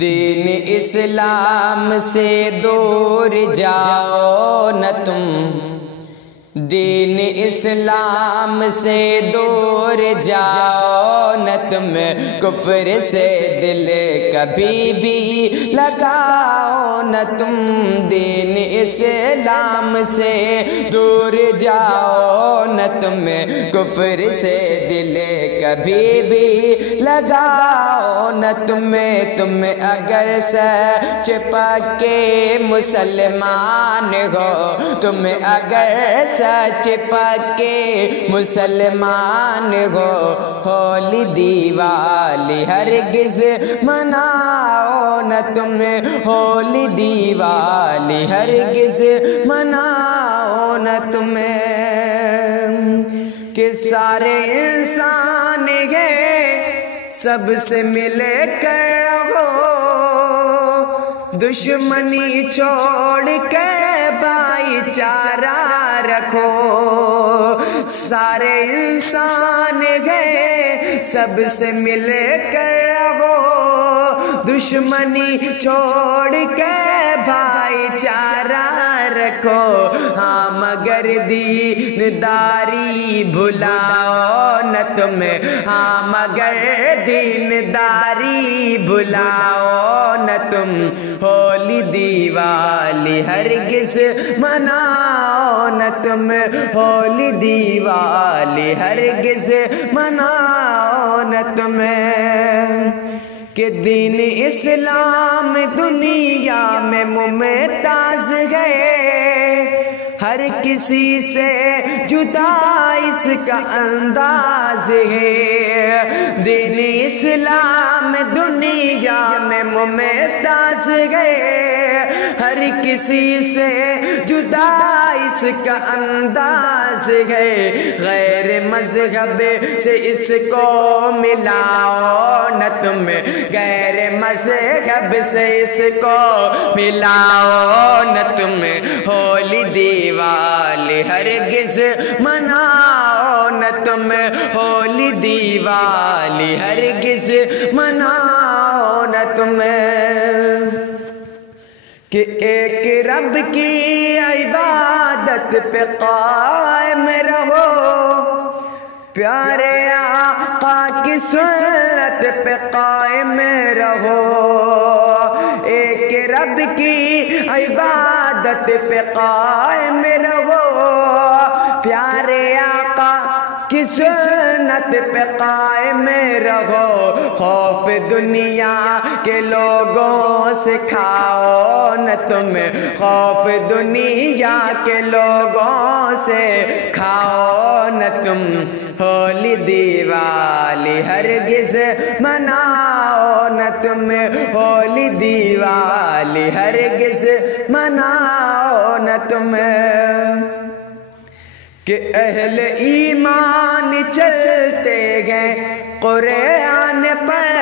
دین اسلام سے دور جاؤ نہ تم، دین اسلام سے دور جاؤ نہ تم، کفر سے دل کبھی بھی لگاؤ نہ تم، دین اسلام سے دور جاؤ نہ تم، کفر سے دل کبھی بھی لگاؤ نہ تم اگر سچ پکے مسلمان ہو، تم اگر سچ پکے مسلمان ہو، ہولی دیوالی ہرگز مناؤ نہ تم، ہولی دیوالی ہرگز مناؤ نہ تم، کہ سارے انسان ہیں سب سے مل کر رہو، دشمنی چھوڑ کر بھائی چارہ رکھو، سارے انسان ہیں سب سے مل کر رہو، دشمنی چھوڑ کے بھائی چارہ رکھو، ہاں مگر دینداری بھلاؤ نہ تم، ہاں مگر دینداری بھلاؤ نہ تم، ہولی دیوالی ہرگز مناؤ نہ تم، ہولی دیوالی ہرگز مناؤ نہ تم، کہ دین اسلام دنیا میں ممتاز ہے، ہر کسی سے جدا اس کا انداز ہے، دین اسلام دنیا میں ممتاز ہے، ہر کسی سے جدا اس کا انداز ہے، غیر مذہب سے اس کو ملاؤ نہ تم، غیر مذہب سے اس کو ملاؤ نہ تم، ہولی دیوالی ہرگز مناؤ نہ تم، ہولی دیوالی ہرگز مناؤ نہ تم، کہ ایک رب کی عبادت پہ قائم رہو، پیارے آقا کی سنت پہ قائم رہو، ایک رب کی عبادت پہ قائم رہو، پیارے آقا کی سنت پہ قائم رہو، خوف دنیا کے لوگوں سے کھاؤ نہ تم، خوف دنیا کے لوگوں سے کھاؤ نہ تم، ہولی دیوالی ہرگز مناؤ نہ تم، ہولی دیوالی ہرگز مناؤ نہ تم، کہ اہل ایمان چلتے گئے قرآن پر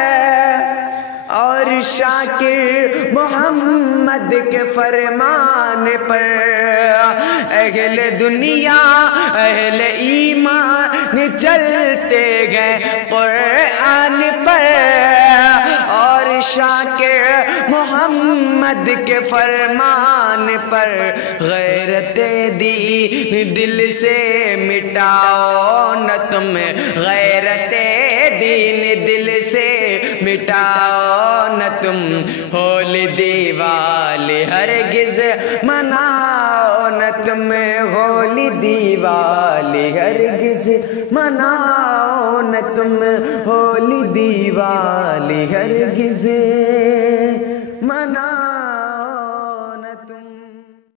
اور شاکر محمد کے فرمان پر، اہل دنیا اہل ایمان چلتے گئے قرآن پر اور شاکر محمد کے فرمان پر، غیرت دین دل سے مٹاؤ نہ تم، غیرت دین دل سے مٹاؤ نہ تم، ہولی دیوالی ہرگز مناؤ نہ تم، ہولی دیوالی ہرگز مناؤ نہ تم، ہولی دیوالی ہرگز مناؤ